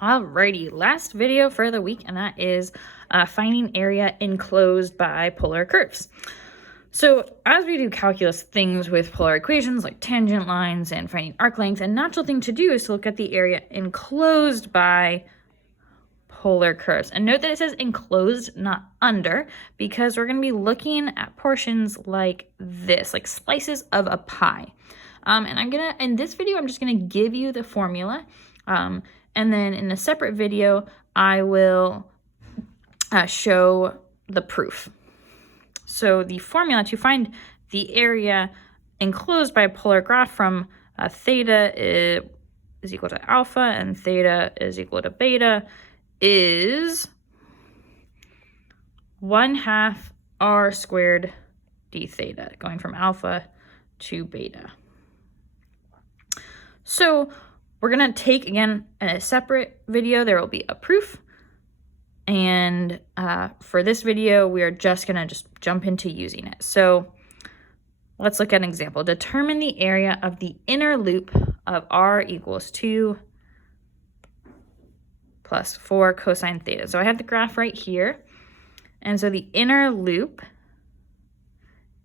Alrighty, last video for the week, and that is finding area enclosed by polar curves. So as we do calculus things with polar equations like tangent lines and finding arc length, a natural thing to do is to look at the area enclosed by polar curves. And note that it says enclosed, not under, because we're going to be looking at portions like this, like slices of a pie. And in this video, I'm just gonna give you the formula. And then in a separate video, I will show the proof. So the formula to find the area enclosed by a polar graph from theta is equal to alpha and theta is equal to beta is 1/2 r squared d theta, going from alpha to beta. So we're going to take, again, a separate video. There will be a proof. And for this video, we are just going to jump into using it. So let's look at an example. Determine the area of the inner loop of r equals 2 plus 4 cosine theta. So I have the graph right here. And so the inner loop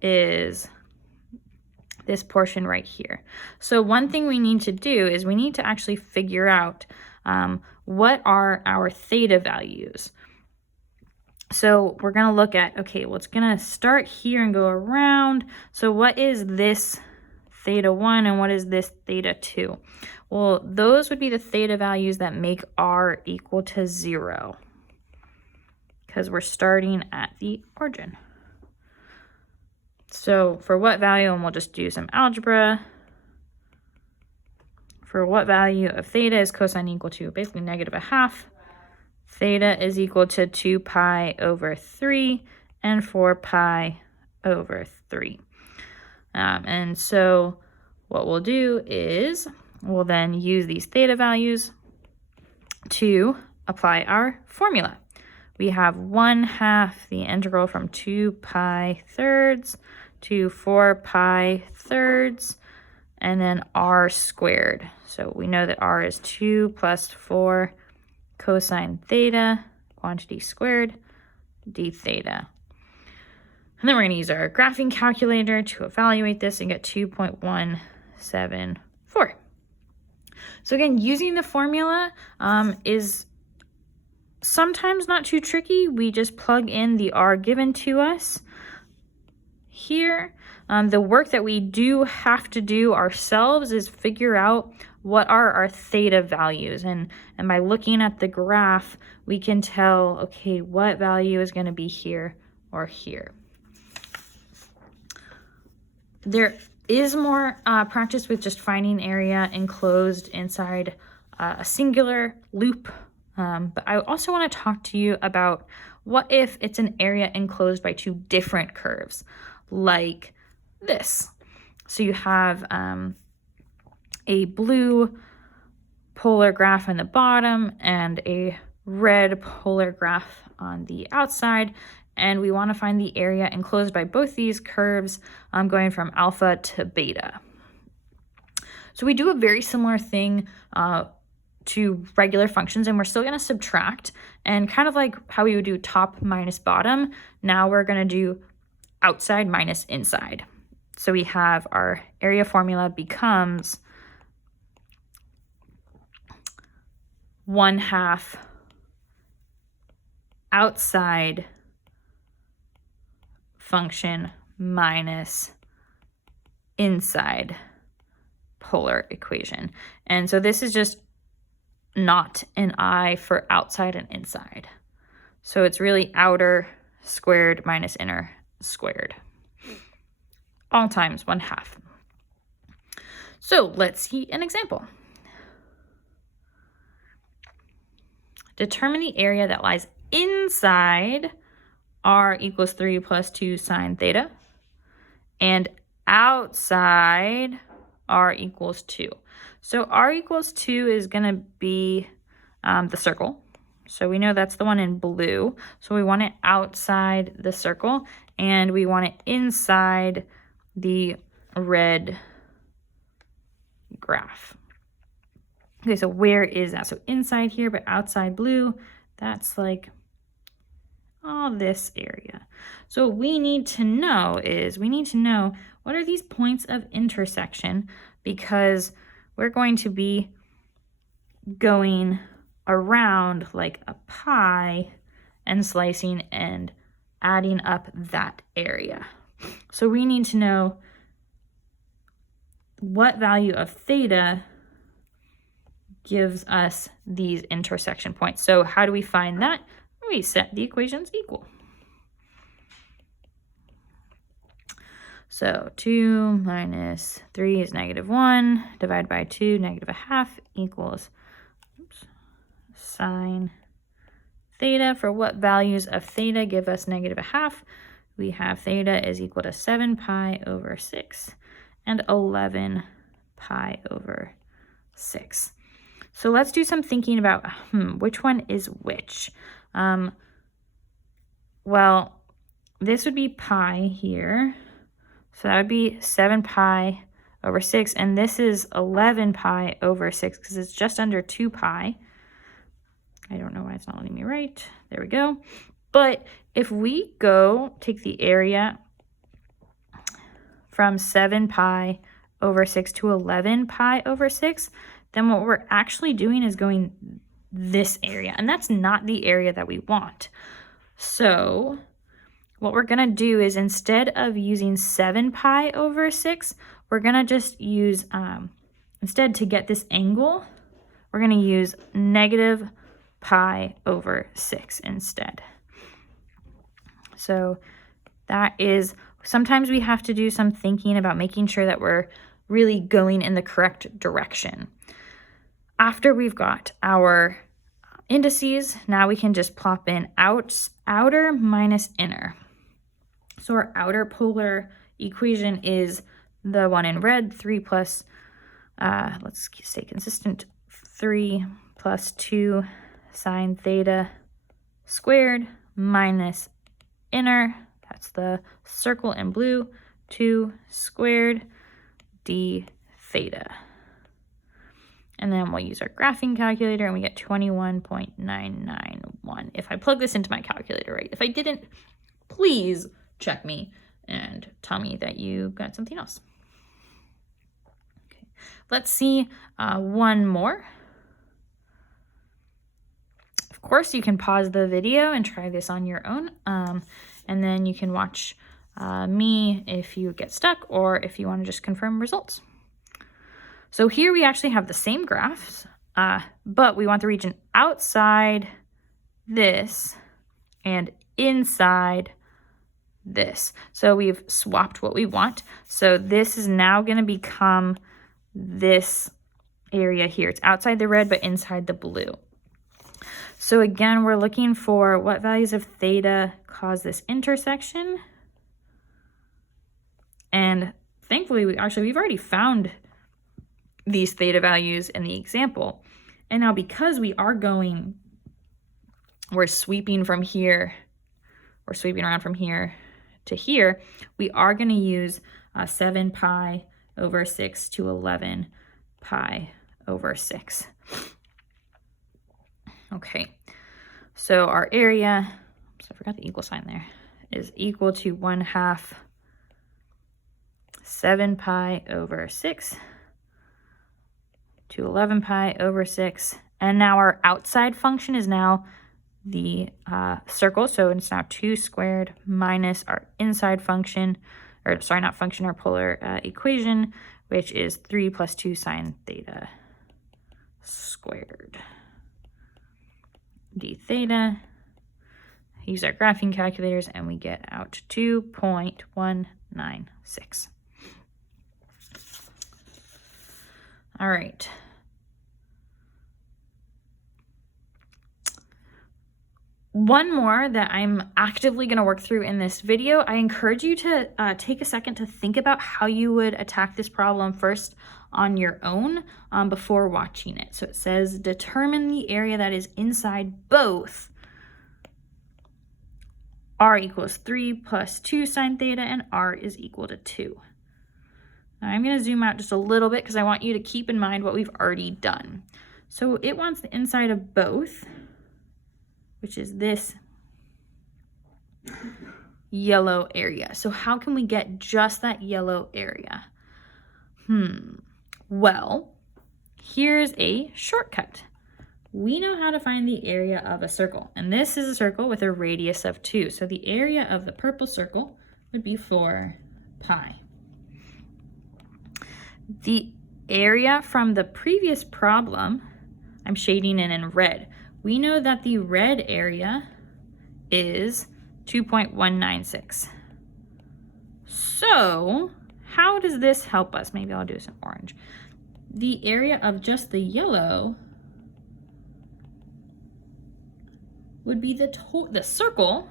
is this portion right here. So one thing we need to do is we need to actually figure out what are our theta values. So we're going to look at, okay, well, it's going to start here and go around. So what is this theta 1 and what is this theta 2? Well, those would be the theta values that make r equal to 0 because we're starting at the origin. So for what value, and we'll just do some algebra, for what value of theta is cosine equal to basically -1/2, theta is equal to 2 pi over 3 and 4 pi over 3. And so what we'll do is we'll then use these theta values to apply our formula. We have 1/2 the integral from 2 pi thirds to 4 pi thirds, and then r squared. So we know that r is 2 plus 4 cosine theta, quantity squared, d theta. And then we're going to use our graphing calculator to evaluate this and get 2.174. So again, using the formula is sometimes not too tricky. We just plug in the r given to us here. The work that we do have to do ourselves is figure out what are our theta values. And by looking at the graph, we can tell, okay, what value is going to be here or here. There is more practice with just finding area enclosed inside a singular loop. But I also want to talk to you about what if it's an area enclosed by two different curves, like this. So you have a blue polar graph on the bottom and a red polar graph on the outside, and we want to find the area enclosed by both these curves going from alpha to beta. So we do a very similar thing to regular functions, and we're still going to subtract, and kind of like how we would do top minus bottom, now we're going to do outside minus inside. So we have our area formula becomes 1/2 outside function minus inside polar equation. And so this is just not an I for outside and inside. So it's really outer squared minus inner squared, all times 1/2. So let's see an example. Determine the area that lies inside r equals 3 plus 2 sine theta and outside r equals 2. So r equals 2 is going to be the circle. So we know that's the one in blue. So we want it outside the circle, and we want it inside the red graph. Okay, so where is that? So inside here, but outside blue, that's like all this area. So what we need to know is what are these points of intersection, because we're going to be going around like a pie and slicing and adding up that area. So we need to know what value of theta gives us these intersection points. So how do we find that? We set the equations equal. So 2 minus 3 is -1, divided by 2, -1/2 equals sine theta. For what values of theta give us -1/2? We have theta is equal to 7 pi over 6 and 11 pi over 6. So let's do some thinking about which one is which. Well, this would be pi here. So that would be 7 pi over 6. And this is 11 pi over 6 because it's just under 2 pi. I don't know why it's not letting me write. There we go. But if we take the area from 7 pi over 6 to 11 pi over 6, then what we're actually doing is going this area. And that's not the area that we want. So what we're going to do is, instead of using 7 pi over 6, we're going to just use, instead to get this angle, we're going to use negative pi over 6 instead. So that is, sometimes we have to do some thinking about making sure that we're really going in the correct direction. After we've got our indices, now we can just plop in outer minus inner. So our outer polar equation is the one in red, 3 plus, let's stay consistent, 3 plus 2 sine theta squared minus inner, that's the circle in blue, 2 squared d theta. And then we'll use our graphing calculator and we get 21.991. If I plug this into my calculator right. If I didn't, please check me and tell me that you got something else. Okay. Let's see one more. Of course, you can pause the video and try this on your own. And then you can watch me if you get stuck or if you want to just confirm results. So here we actually have the same graphs, but we want the region outside this and inside this. So we've swapped what we want. So this is now going to become this area here. It's outside the red, but inside the blue. So again, we're looking for what values of theta cause this intersection. And thankfully, we've already found these theta values in the example. And now because we're sweeping from here, we're sweeping around from here to here, we are going to use 7 pi over 6 to 11 pi over 6. Okay, so our area, I forgot the equal sign there, is equal to 1/2 7 pi over 6 to 11 pi over 6. And now our outside function is now the circle. So it's now 2 squared minus our inside function, or sorry, not function, our polar equation, which is 3 plus 2 sine theta squared d theta. Use our graphing calculators and we get out 2.196. All right. One more that I'm actively going to work through in this video. I encourage you to take a second to think about how you would attack this problem first on your own before watching it. So it says determine the area that is inside both r equals 3 plus 2 sine theta and r is equal to 2. Now I'm going to zoom out just a little bit because I want you to keep in mind what we've already done. So it wants the inside of both, which is this yellow area. So how can we get just that yellow area? Well, here's a shortcut. We know how to find the area of a circle, and this is a circle with a radius of 2. So the area of the purple circle would be 4 pi. The area from the previous problem, I'm shading it in red. We know that the red area is 2.196. So how does this help us? Maybe I'll do some orange. The area of just the yellow would be the circle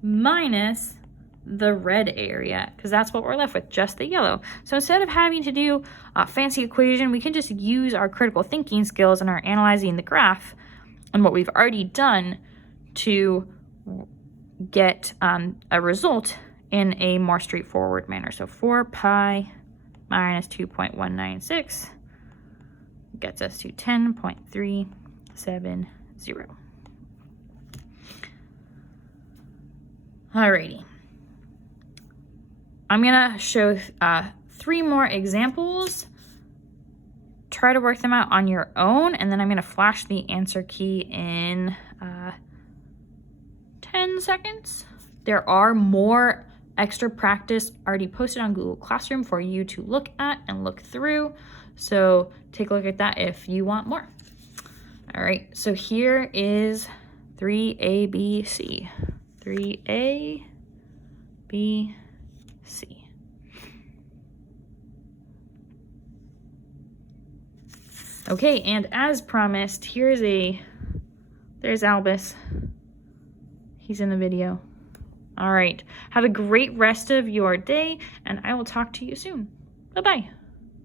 minus the red area, because that's what we're left with, just the yellow. So instead of having to do a fancy equation, we can just use our critical thinking skills and our analyzing the graph and what we've already done to get a result in a more straightforward manner. So 4 pi minus 2.196 gets us to 10.370. Alrighty. I'm gonna show 3 more examples. Try to work them out on your own, and then I'm gonna flash the answer key in 10 seconds. There are more extra practice already posted on Google Classroom for you to look at and look through. So take a look at that if you want more. All right, so here is 3ABC. 3A, B, C. Okay, and as promised, there's Albus. He's in the video. All right, have a great rest of your day, and I will talk to you soon. Bye-bye.